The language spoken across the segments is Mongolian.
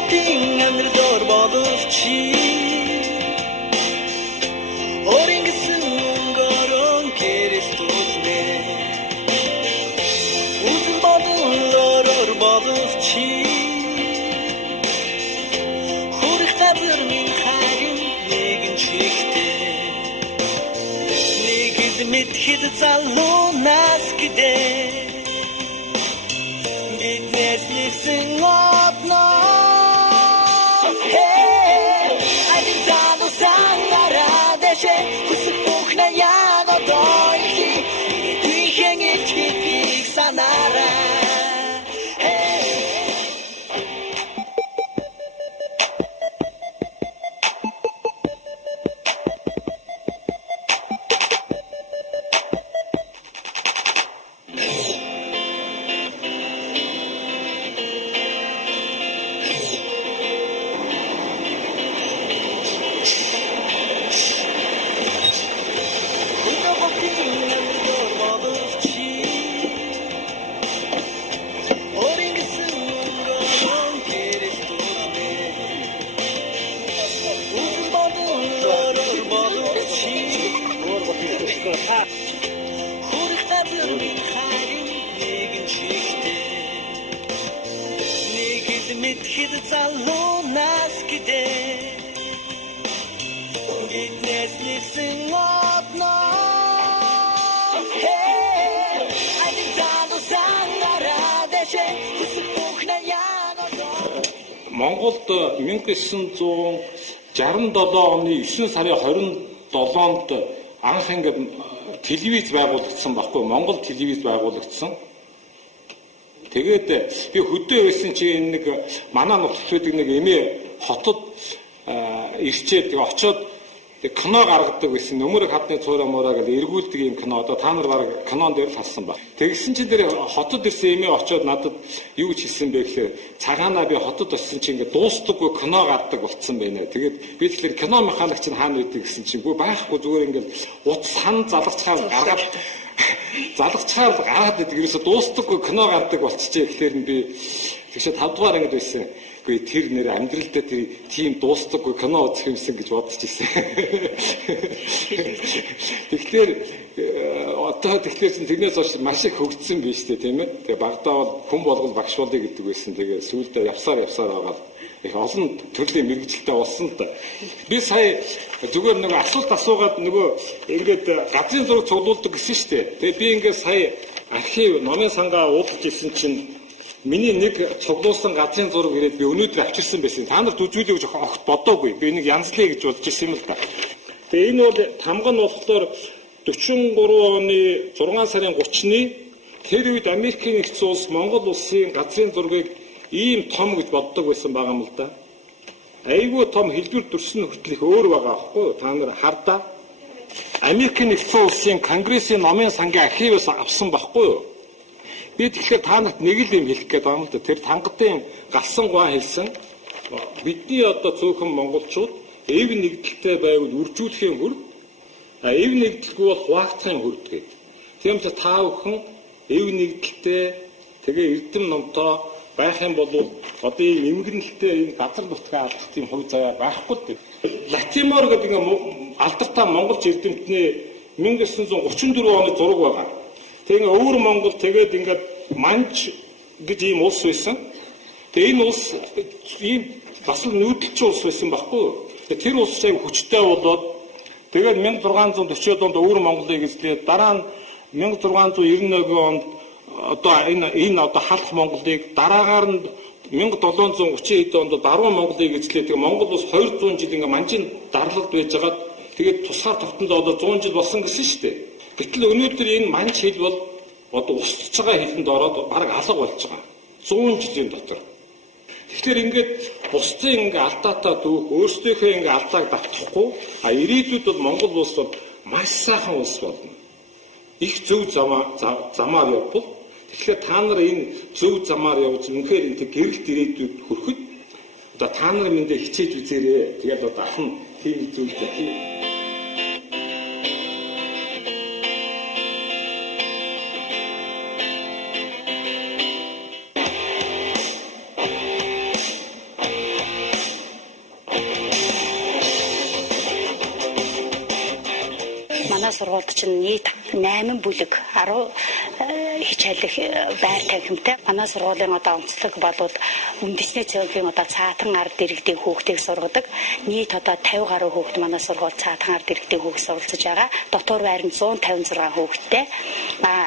Хотын амьдралаар боловч өөрийн гэсэн өнгөөрөө Кристосне үзэл бодлоор боловч хөрх газар минь хагийн нэгэн чихтэй нэг хэд мэдхэд залуунаас гэдэг биднээс нисэн одно хүсэх бүхнэ яг одоо ихэнх итгэхийг санаарай. Монголд 1967 оны 9 сарын 27-нд анх ингээд телевиз байгуулагдсан байхгүй Монгол телевиз байгуулагдсан. Тэгээд би хөдөө байсан чинь нэг манай нутагт нэг эмээ хотод ирчээд очоод кино гаргадаг байсан. Өмөрөг хадны цуураа мураа гэдэг эргүүлдэг юм кино. Одоо та нар баг кинон дээр л харсан баг. Тэгсэн чинь тэр хотод ирсэн эмээ очоод надад юу гэж хэлсэн бэ гэхээр цагаанаа би хотод очсон чинь ингээд дуустдаггүй кино гардаг болцсон байна. Тэгээд би тэгэхээр кино механик чинь хаана байдаг гэсэн чинь үгүй байхгүй зүгээр ингээд утас сан залгачаар гаргаад залгачаар гараад байдаг. Ерөөсө дуустдаггүй кино гардаг болчихжээ гэхээр би тэгшээ 5 дугаар ангид байсан. Гэхдээ тэр нэр амьдралдаа тэр тийм дуустдаггүй кино үзэх юмсан гэж бодож ирсэн. Тэгэхээр одоо тэрнээс хойш маш их хөгжсөн биз дээ тийм ээ. Тэгээ багтаа бол хүн болгол багш болъё гэдэг байсан. Тэгээ сүүлдээ явсаар байгаа их олон төрлийн мэрэгжилтэй болсон та. Би сая зүгээр нэг асуулт асуугаад нөгөө ингээд газрын зураг цуглуулдаг гэсэн шүү дээ. Тэгээ би ингээд сая архив номын сангаа уудаж ирсэн чинь миний нэг цуглуулсан газрын зураг ирээд би өнөөдөр авчирсан байсан. Та нарт үзүүлэе гэж огт бодоогүй. Би нэг янзлая гэж бодож ирсэн юм л да. Тэгээ энэ бол тамга нь болохоор 43 оны 6 сарын 30-ны тэр үед Америкийн нэгдсэн улс Монгол улсын газрын зургийг ийм том гэж боддог байсан байгаа юм л да. Айгүй том хэлбэр төрсөн хүртэл их өөр байгаа аахгүй юу? Та нар хардаа Америкийн нэгдсэн улсын Конгрессийн номын сангийн архивээс авсан байхгүй юу? Би тэгэхээр та нарт нэг л юм хэлэх гээд байгаа юм л да. Тэр тангатын галсан гуай хэлсэн бидний одоо цөөхөн монголчууд эв нэгдэлтэй байвал үржүүлэхийн хүр эв нэгдэлгүй бол хуваагдахын хүрдэг. Тийм ч та бүхэн эв нэгдэлтэй тэгээ эрдэм номтой байх юм бол одоо ийм эмгэнэлтэй энэ газар нутгаа алдах тийм хувь заяа байхгүй дээ. Латимор гэдэг ингээ алдартай монголч эрдэмтний 1934 оны зураг байгаа. Тэгээ өвөр Монгол тэгээд ингээд Манж гэж ийм улс байсан. Тэгээ энэ улс ийм бас л нүүдэлчин улс байсан байхгүй юу? Тэр улс яг хүчтэй болоод тэгээд 1640 онд өвөр Монголыг эзлээд дараа нь 1691 онд одоо энэ одоо халах Монголыг дараагаар нь 1730 онд баруун Монголыг эзлээд тэгээ Монгол улс 200 жил ингээ манжин дарлагд байж байгаад тэгээд тусгаар тогтнол одоо 100 жил болсон гэсэн шүү дээ. Гэтэл өнөөдөр энэ манж хэл бол одоо устж байгаа хэлэнд ороод бараг алга болж байгаа. 100 жилийн дотор. Тэгэхээр ингээд бусдын ингээ алдаатай дүүх өөрсдийнхөө ингээ алдааг давтахгүй ирээдүйд бол Монгол улс бол маш сайхан улс болно. Их зөв замаар явбал тэгэхээр та нар энэ зөв замаар явж үнэхээр энэ гэрэлт ирээдүйд хүрэхэд одоо та нар минь хичээж үзээрэй. Тэгээд одоо ахын тийм зөв тийм сургуульд чинь нийт 8 бүлэг 10 хичээлэх байр тавхимтай. Манай сургуулийн одоо онцлог болоод үндэсний цэвэргийн одоо цаатан ард иргэдийн хүүхдийг сургадаг. Нийт одоо 50 гаруй хүүхд манай сургууль цаатан ард иргэдийн хүүхд суралцж байгаа. Дотор байр нь 156 хүүхдтэй.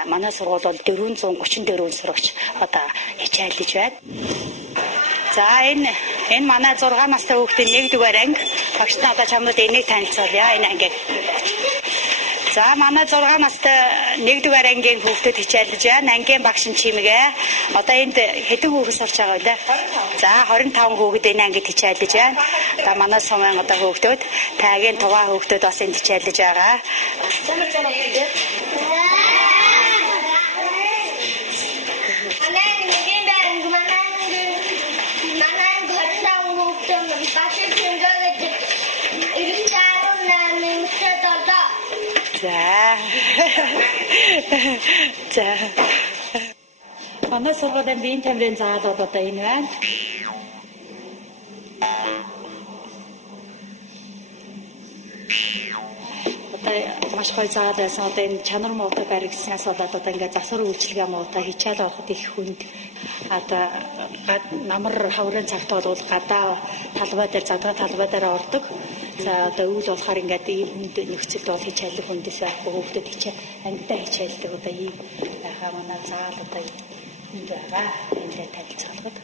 Манай сургууль бол 434 сурагч одоо хичээлж байна. За энэ манай 6 настай хүүхдийн 1-р анги. Багш нь одоо чамд энийг танилцуулъя. Энэ ангиг. За манай 6 настай 1-р ангийн хүүхдүүд хичээлж байна. Ангийн багш нь Чимгээ. Одоо энд хэдэн хүүхэд сурч байгаа вэ? За 25 хүүхэд энэ ангид хичээлж байна. Одоо манай сумын одоо хүүхдүүд, таагийн туваа хүүхдүүд бас энд хичээлж байгаа. За. Манай сургуулийн биеийн тамирын заалууд одоо энэ байна. Одоо маш гоё заал байсан. Одоо энэ чанар муутай баригдсанаас болоод одоо ингээд засвар үйлчилгээ муутай хичээл ороход их хүнд. Одоо намар хаврын цагт бол гадаа талбай дээр задгаа талбай дээр ордог. За одоо үйл болохоор ингээд ийм хүнд нөхцөлд бол хичээлэх хүндэс байхгүй хүүхдүүд ангидаа хичээлдэг одоо ийм байхаа манай заал одоо энд байгаа. Эндээ танилцуулгад.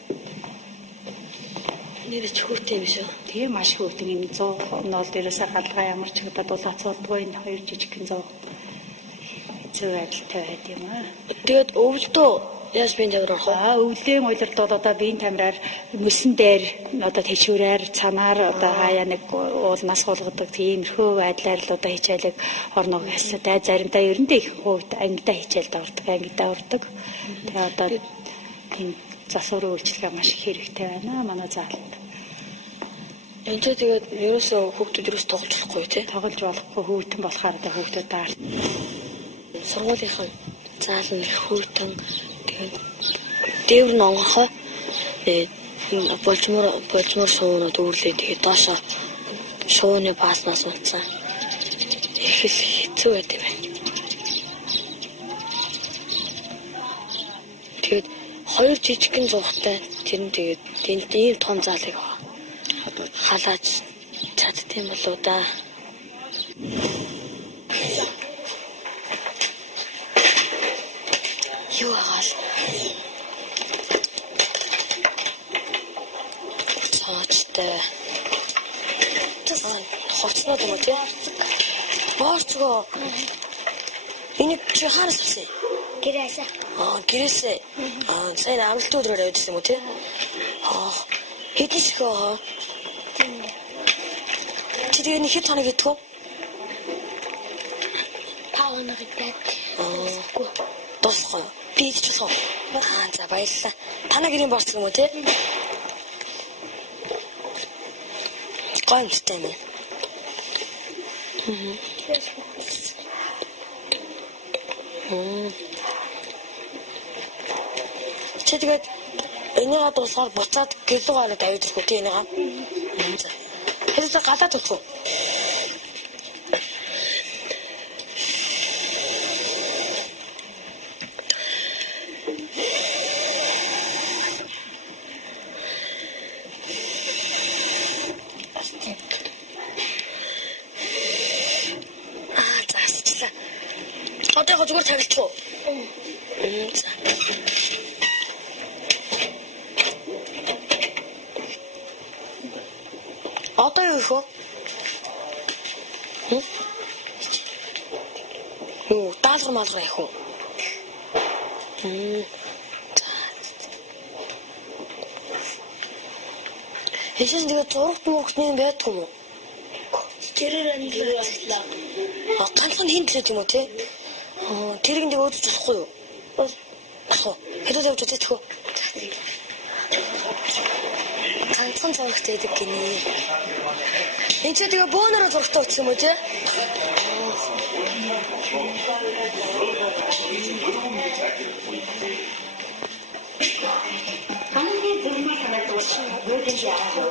Нэрч хүүтэй юм шүү. Тийм маш хүүтэй юм 100 нол дээрээс галгаа ямар ч одоо дулаацуулдгүй энэ хоёр жижигхэн 100 зөв адилтай байд юм аа. Тэгээд өвөлдөө яс биеийн тамир орох уу? Өвлийн уйлралд бол одоо биеийн тамираар мөсөн дээр одоо тэшүүрээр цанаар одоо хаяа нэг уулнаас хулгадаг тиймэрхүү байдлаар л одоо хичээлэг орно гэстэй. Заримдаа ерөндөө их хувьд ангидаа хичээлд ордог, ангидаа урдаг. Тэгээ одоо энэ засвар үйлчилгээ маш их хэрэгтэй байна манай заалд. Энд тэгээд ерөөсөө хүүхдүүд ерөөс тоглож болохгүй тий? Тоглож болохгүй хүүтэн болохоор одоо хүүхдүүд даар. Сургуулийнхаа заал нь хүүтэн тэгээд дээвэр нь онгохоо болжмор шуунууд үүрлээ тэгээд доошо шууны бааснаас утсан. Их хэцүү байт юм байна. Тэгээд хоёр жижигхэн зугтай тэр нь тэгээд тэнд ийм том заалыг халааж чаддсан болоо да. Юу агаал. Цаачтай. Тэсэн хоцноод юм уу тий? Боорцгоо. Энийг чи хаараас авсан? Гэрээсээ. Гэрээсээ. Сайн амралтын өдрөөр авчихсан юм уу тий? Хэдэн шиг аа? Чи тэгээ нэг хэд хоног идэх үү? 5 хоног идэх. Дуусахгүй. Би идэж болох уу? За баярлалаа. Танаа гэрийн борц юм уу тий? Гоё юмтай юм. Чи тэгээд энийгээ дуусгаар буцаад гэрлэг гараад аваад ирэх үү тий энийгээ? За. Хэдүүлээ галаад өгөх үү? Одоо зүгээр цаглчих уу? За. Одоо юу их вэ? Юу, даалгар малгар их үү? Хэшээс тэгээд зурагт мөрөгтний байдаг юм уу? Тэрээр амжилтлаа. Ганцхан хин төлөд юм уу те? Тэрийг нэг өөдөж болохгүй юу? Хэдүүд явж үзэх үү? Ганцхан зурагт байдаг гинэ. Энд ч тэгээ бөөнөрөө зурагтаа утсан юм уу те? Хамгийн зөвхөн санагдаж байна.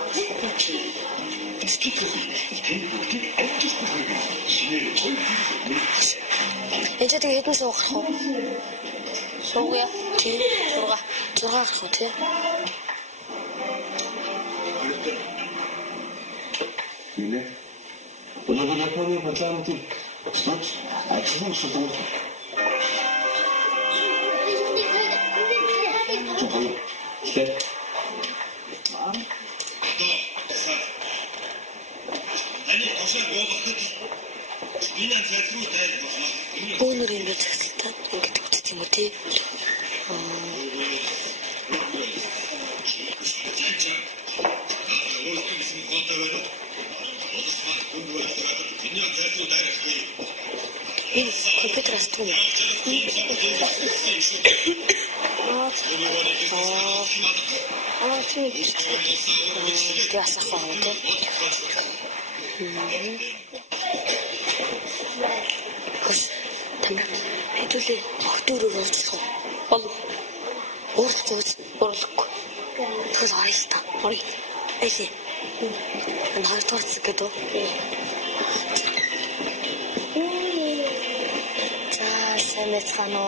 Энд тэгээ хэдэн суугах вэ? Суугая. Тийм. 6 гарах уу тий? Нэ. Өнөөдөр батлаанууд оцсон. Ажлын шударга. Өнөр юм байна цагтаа ингээд үтс юм уу тий? Компьютераас түн. Чи ясах вэ? Хөөс тамир хэдүүлээ огтөрөөр уучлах бол уурч уурлахгүй. Тэгвэл орё та. Орё. Эсэ. Наар тооц гэдэг. За сэмэцхано.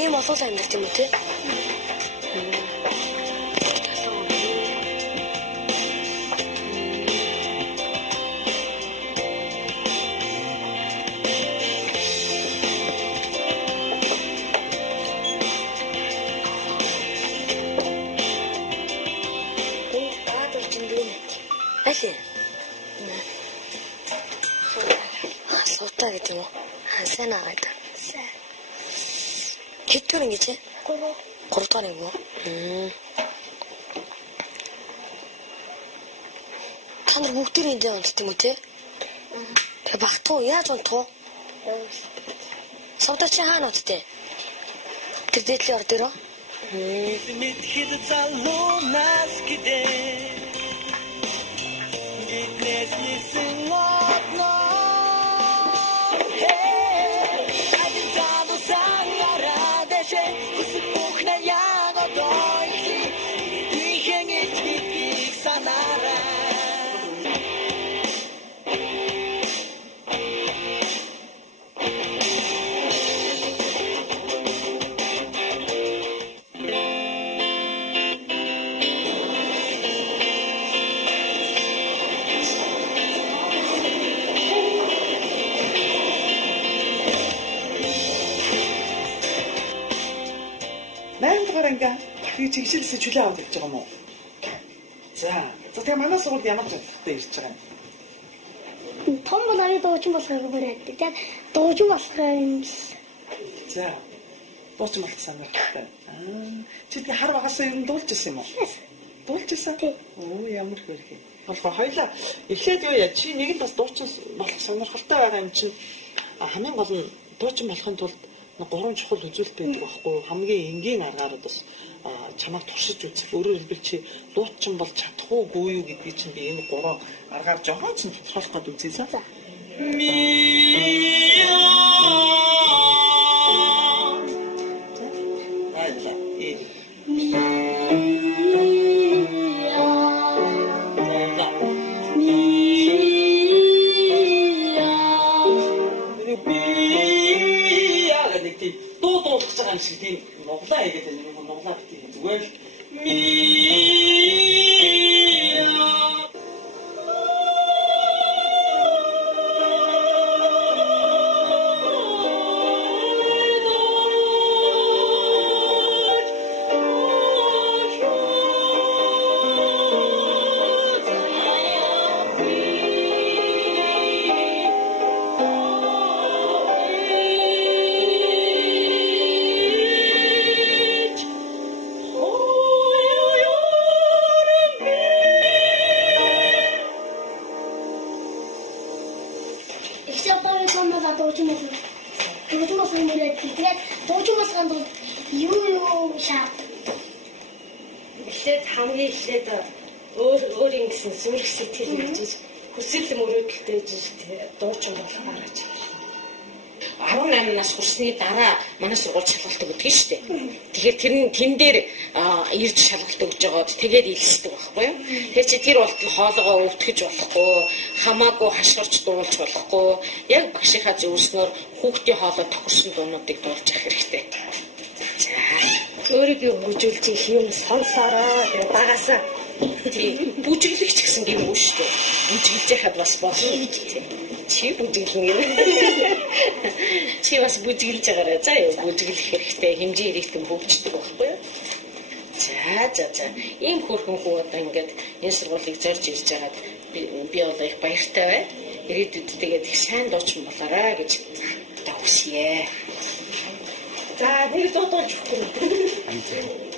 Ийм болоолаа юм тийм үү те? Суута гэдэг юм уу? Сайн аа гэдэг. Сайн. Хэдгээр ингэж ээ? 3 дахь юм уу? Та нар бүгд энд унтдаг юм уу те? Тэгээ багтуу яаж унтах вэ? Суута чи хаана унтдаг? Тэр дэдлийн ор дээр үү? Мэдхэд залуунаас гэдэг Гитнэссэн одно чигшилсэн чөлөө аваад ирж байгаа юм уу? За тэгээ манай сургуульд ямар зорилготой ирж байгаа юм? Том болоод дуучин болохыг хүрээд. Тэгээд дуучин болохыг юм. За дуучин болох санаатай. Чи тэгээ хар багасаа юм дуулж ирсэн юм уу? Дуулж ирсэн? Оо ямар хөрхий. Болохоор хоёлаа эхлээд юу яа чи нэг нь бас дуучин болох сонирхолтой байгаа юм чинь хамгийн гол нь дуучин болохын тулд 3 чухал үзүүлэлт байдаг байхгүй хамгийн энгийн аргаар бас чамайг туршиж үзэх. Өөрөөр хэлбэл чи дуучин бол чадах уугүй юу гэдгийг чинь би энэ 3 аргаар жоохон ч тодорхойлох гээд үзье. За. шиг тийм нуглаа хийгээд нэг нуглаа битгий зүгээр л өөр ингэсэн сүрх сэтгэл гэж хүсэл мөрөөдөлтэй дуучин болох гэж байна. 18 нас хүрсний дараа манай сургууль шалгалт өгдөг шүү дээ. Тэгэхээр тэн дээр ирж шалгалт өгж байгаад тэгээд илсдэг байхгүй юу? Тэгэхээр чи тэр болтол хоолойгоо өвтгөж болохгүй, хамаагүй хашгирч дуулж болохгүй. Яг багшийнхаа зөвлснөөр хүүхдийн хоолой тохирсон дуунуудыг дуулж авах хэрэгтэй. За, өөрийгөө бүжүүлж их юм сонсороо багасаа бүжиглэгч гэсэн юм уу шүү дээ. Бүжиглэж яхад бас болно гэж тийм. Чи бүжиглэн гэнэ. Чи бас бүжиглэж байгаарай. За яа бүжиглэх хэрэгтэй. Хэмжээ ирээдүйн хөгждөг байхгүй юу? За. Ийм хөрхөн хүү одоо ингээд энэ сургуулийг зорж ирж байгаад би одоо их баяртай бай. Ирээдүйд тэгээд их сайн дуучин болоорой гэж хүсье. За нэг дуудуулж өгөх.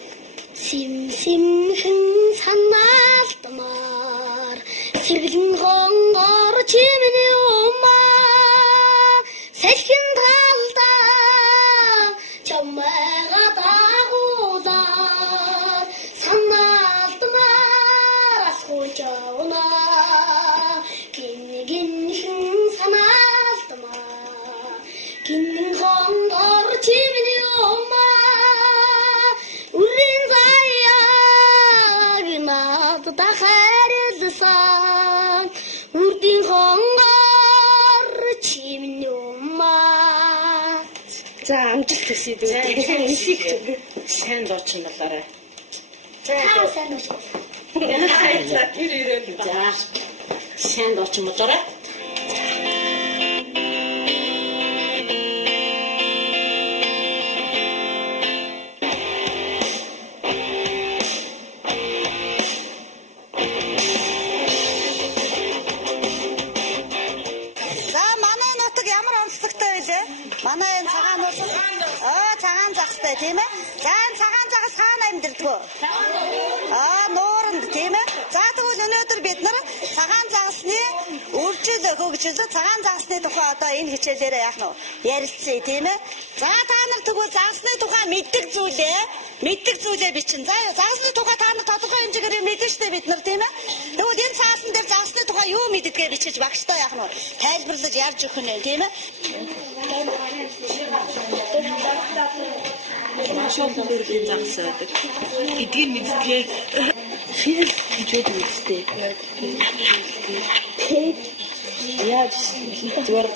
Симхэн санаалтмаар сэргэлэн гонгор чимний умаа салхин талдаа чамайга дагуулаа санаалтмаар асгуулжаuna гинхэн санаалтмаа гинэн гонгор чимний умаа дахарилсан үрдийн хонгор чимний умаа. За амжилт хүсье дүү. Сайн дуучин болоорой. За сайн дуучин. За сайн дуучин болоорой. Манай энэ цагаан уус цагаан загстай тийм ээ. За энэ цагаан загас хаана амьдэрдгөө? Нууранд тийм ээ. За тэгвэл өнөөдөр бид нар цагаан загасны үржил хөгжил цагаан загасны тухай одоо энэ хичээлээрээ яах нь ярилцъя тийм ээ. За та нар тэгвэл загасны тухай мэддэг зүйлээ бичин. За загасны тухай та нар тодорхой хэмжээгээр мэдэн штэ бид нар тийм ээ. Тэгвэл энэ цаасан дээр загасны тухай юу мэддгээ бичиж багштай яах нь тайлбарлаж ярьж өгөх нь тийм ээ. Машин төрлийн загас байдаг. Эдгээр мэддэг. Филм хичээд үзтээ. Яаж зүгээр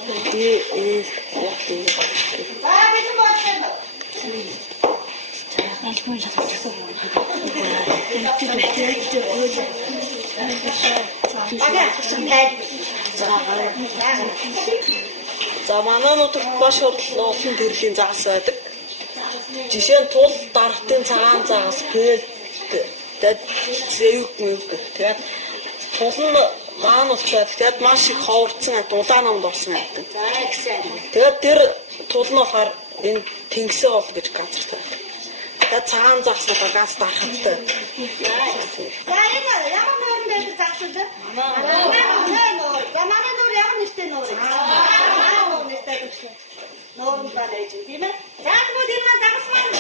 За манай нутагт маш олон төрлийн загас байдаг. Жишээ нь тул дарахтын цагаан загас, тэгээд зэвг мэг. Тэгээд тул нь маан болчиход тэгээд маш их ховорцсон дулаан ном болсон байдаг. Тэгээд тэр тул нь болохоор энэ тэнгисээ бол гэж газар байдаг. Тэгээд цагаан загас бол газ дарахтай. За энэ ямар нуурын дээр загас үү? Манай нуур ямар нэртэй нуур вэ? Нуурын барайж тийм ээ. За тэгвэл энэ маань загас маань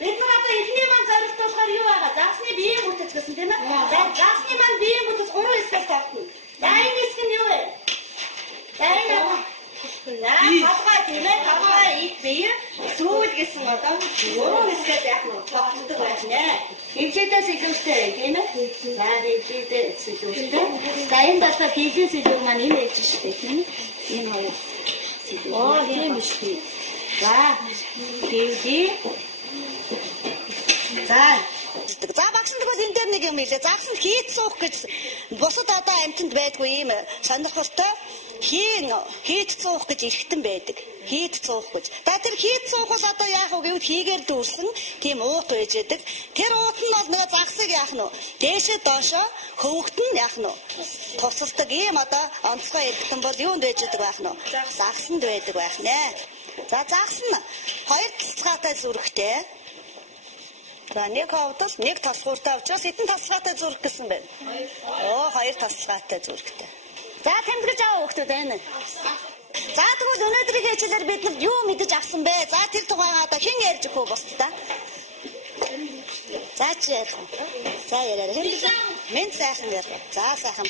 бид нар одоо эхний маань зорилтуулахаар юу байгаа? Загасны биеийн бүтэц гэсэн тийм ээ. За загасны маань биеийн бүтэц 3 хэсгээс тогтно. За энэ хэсэг нь юу вэ? За энэ хавгаа тийм ээ. Хавгаа их бие сүүл гэсэн одоо 3 хэсгээс яах нь тогтдог байна. Эхлээдээс илүүтэй тийм ээ. За эхлээдээс илүүтэй. За энэ дата хийхээс илүү маань энэ ээж шүү дээ тийм ээ. Энэ хоёр. Тийм биш. За тэгье. За багш нар бол энэ дээр нэг юм хэлээ. Загас нь хийд суух гэж бусад одоо амьтанд байдгүй ийм сонирхолтой хийд суух гэж эргэтэн байдаг. Хийд суух гэж. Тэр хийд суух бол одоо яах вэ гэвэл хийгээр дүүрсэн тийм уут байж байдаг. Тэр уут нь бол нэг загасыг яах нь дээшээ доошоо хөвгт нь яах нь тусалдаг ийм одоо онцгой эргэтэн бол юунд байж байдаг байх нь загасанд байдаг байх нэ. За загас нь хоёр тасалгаатай зүрхтэй. За нэг хавдал нэг тасгууртай учраас эдэн тасалгаатай зүрх гэсэн байна. Хоёр тасалгаатай зүрхтэй. За тэмдэглэж аваа хүүхдүүд байна. За тэгвэл өнөөдрийн хичээлээр бид нар юу мэдэж авсан бэ? За тэр тухайгаа одоо хэн ярьж өгөх вэ бусдаа? За чи ярих. За яриарай. Мен сайхан ярих. За сайхан.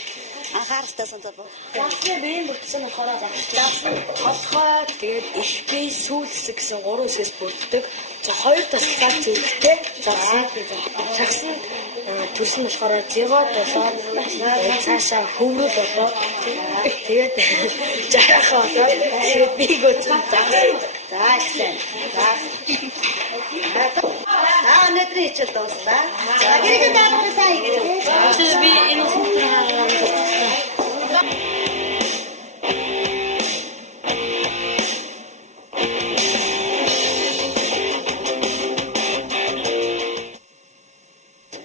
Анхааралтай санаа боо. Загсны биеийн бүтсэн болохоор загсан толгой тэгээд их бие сүүл хэсэг гэсэн 3 хэсгээс бүрддэг. За 2 тасалгаар зүйлтэй загсан төрсөн болохоор зэвод болоод цаашаа хөврөл болоод тэгээд жарахаа болоод тэгээд бийг үзэн загсан. За ихсэн. За өнөөдрийн хичээл дууслаа. За гэрийн даалгаврыг сайн хийгээд. Би энэ усны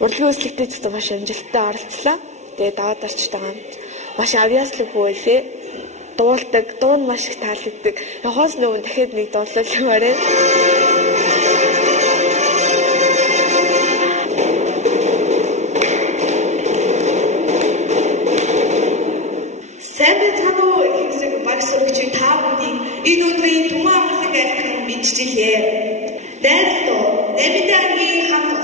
урлагийн үйлчлэгтэй зөвхөн маш амжилттай оролцлоо. Тэгээд даваад орчтойгоо маш авьяаслаг хөвөлөө дуулдаг, дуун маш их таалагддаг. Яхоос нөгөө дахиад нэг дуулал юмараа. Сайн цаана уу хэсэг багш сурагчид та бүхнийг энэ өдрийн түмэн амгалан айлтган мэдчихлээ. Дайртоо Эмидагийн хамт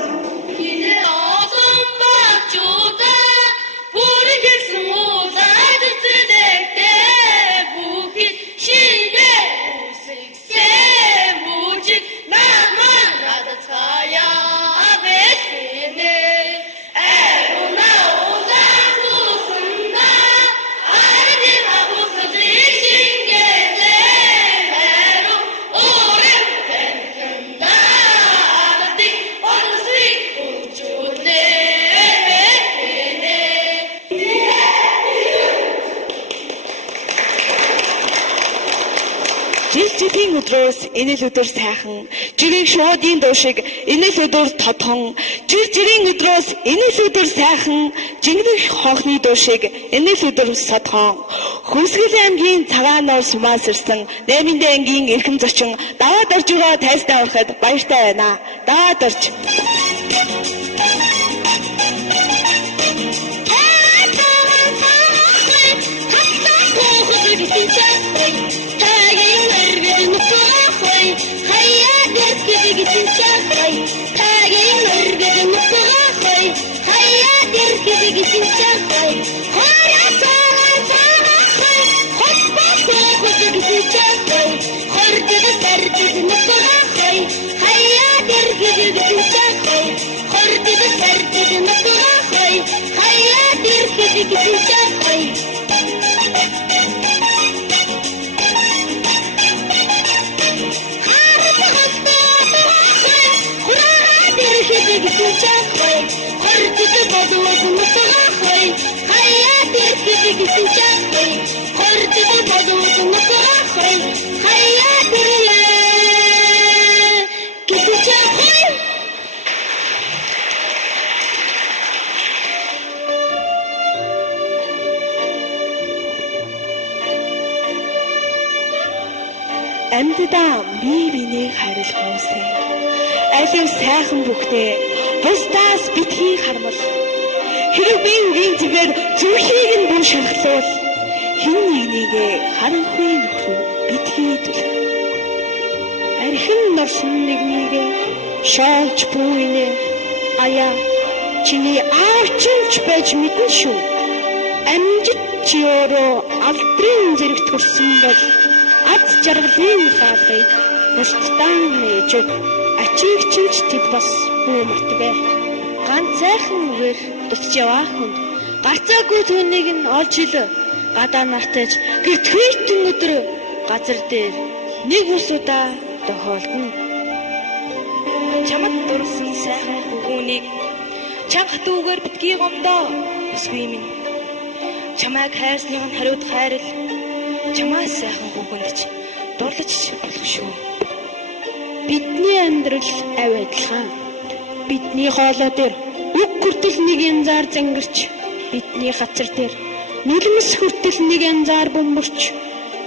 Жижигхэн өдрөөс энэ л өдөр сайхан, жирийн шуудын дуу шиг энэ л өдөр тодхон, жирийн өдрөөс энэ л өдөр сайхан, жингэрх хонхны дуу шиг энэ л өдөр содхон. Хүсгэл аймгийн цагаан нур сумаас ирсэн 8-р ангийн эрхэм зочин даваад орж байгаа тайстай ороход баяртай байна. Даваад орж. Амьддаа бие биенийг харил хүмүүсээ. Алив сайхан бүхтэй бусдаас битгий хармал. Хэрэг би үгийн зүгээр зүрхийг нь бүр шархлуул. Хин нэгнийгээ харанхуй нөхрөө битгий дүүл. Архин норсон нэгнийгээ шоолж бүүнэ. Аяа чиний аавчинч байж мэдэн шүү. Амжид чи өөрөө алдрын зэрэг төрсөн бол ад жаргалын хаалгыг бусдаа нээж ачиг чинч тэд бас бүү мартгэ. Ганцайхан үгээр дуцж яваа хүн гарцаагүй түүнийг нь олж ил гадаа нартаж гэртхүйтэн өдөр газар дээр нэг ус удаа тохиолдно. Чамд дурсан сайхан хүүнийг чам хатуугаар битгий гомдоо өсгүй минь. Чамайг хайрсныг нь хариуд хайрал чамаас сайхан хүүхэнд ч дурлаж болох шүү. Бидний амьдрал авь адилхан. Бидний хоолой дээр үг хүртэл нэг янзаар зангирч, бидний хацар дээр нулимс хүртэл нэг янзаар бөмбөрч,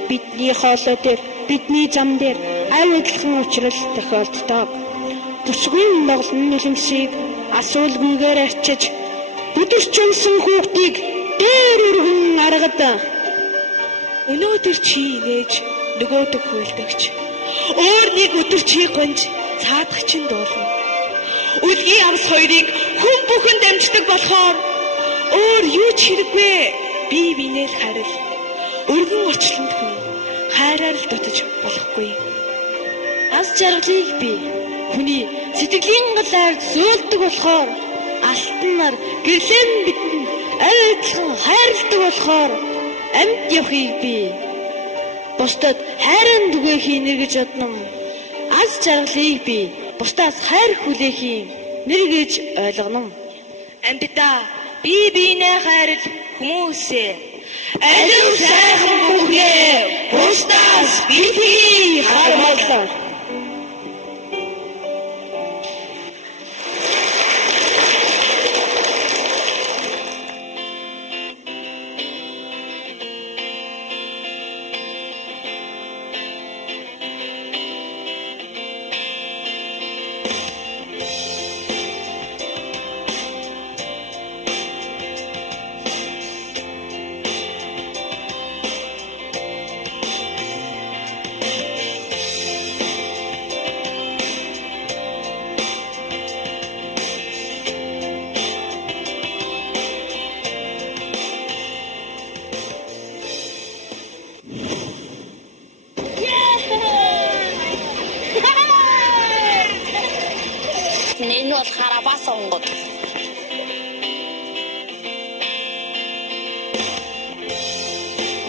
бидний хоолой дээр, бидний зам дээр авь адилхан учрал тохиолддог. Төсгүй моглон нулимсыг асуулгүйгээр арчиж, бүдэрч унсан хүүхдийг дээр өргөн аргад. Өнөөдөр чи нээж нөгөөдөг хүлдэгч. Өөр нэг өдөр чи гонж цаадах чинь дуулна. Үлгийн амс хоёрыг хүн бүхэн дамждаг болохоор өөр юу ч хэрэггүй. бие биенээ л харил. Өргөн орчлонд хүн хайраар л дутаж болохгүй. Аз жаргалыг би хүний сэтгэлийн галаар зөөлдөг болохоор алтнаар гэрлэн бидэнд адилхан хайрладаг болохоор амьд явахыг би бусдад хайран түгээхийг нэргэж бодном. Аз жаргалыг би бусдаас хайр хүлээхийг нэргэж ойлгоном. Амьдаа бие биенээ хайрл хүмүүсээ алив сайхан бүхнээ бусдаас битгий хармаглаа. Энэ бол харабас онгод.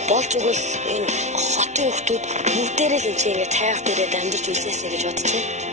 Болж өгвөл энэ хотын хүмүүс бүгдээрээ л энэ цайх дээрээ дамжиж үлдээсэй гэж бодчих.